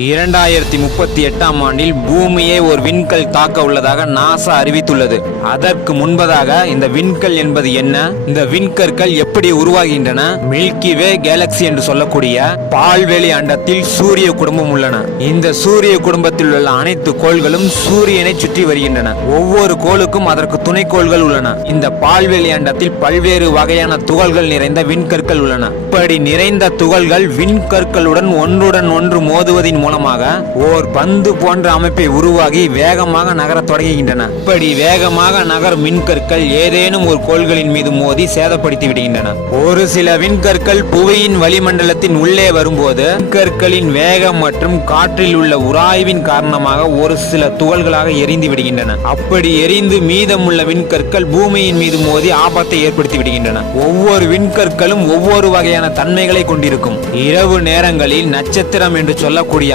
2038ஆம் ஆண்டில் பூமியை ஒரு விண்கல் தாக்க உள்ளதாக நாசா அறிவித்துள்ளது. அதற்கு முன்பதாக இந்த விண்கல் என்பது என்ன, இந்த விண்கற்கள் எப்படி உருவாகின்றன, மில்கி வே கேலக்சி என்று சொல்லக்கூடிய பால்வெளி அண்டத்தில் சூரிய குடும்பம் உள்ளன. இந்த சூரிய குடும்பத்தில் உள்ள அனைத்து கோள்களும் சூரியனை சுற்றி வருகின்றன. ஒவ்வொரு கோளுக்கும் அதற்கு துணைக்கோள்கள் உள்ளன. இந்த பால்வெளி அண்டத்தில் பல்வேறு வகையான துகள்கள் நிறைந்த விண்கற்கள் உள்ளன. இப்படி நிறைந்த துகள்கள் விண்கற்களுடன் ஒன்றுடன் ஒன்று மோதுவதின் மூலமாக ஓர் பந்து போன்ற அமைப்பை உருவாகி வேகமாக நகரத் தொடங்குகின்றன. இப்படி வேகமாக நகரும் விண்கற்கள் ஏதேனும் ஒரு கோள்களின் மீது மோதி சேதப்படுத்தி விடுகின்றன. ஒரு சில விண்கற்கள் புவியின் வளிமண்டலத்தின் உள்ளே வரும்போது விண்கற்களின் வேகம் மற்றும் காற்றில் உள்ள உராய்வின் காரணமாக ஒரு சில துகள்களாக எரிந்து விடுகின்றன. அப்படி எரிந்து மீதமுள்ள விண்கற்கள் பூமியின் மீது மோதி ஆபத்தை ஏற்படுத்தி விடுகின்றன. ஒவ்வொரு விண்கற்களும் ஒவ்வொரு வகையான தன்மைகளை கொண்டிருக்கும். இரவு நேரங்களில் நட்சத்திரம் என்று சொல்லக்கூடிய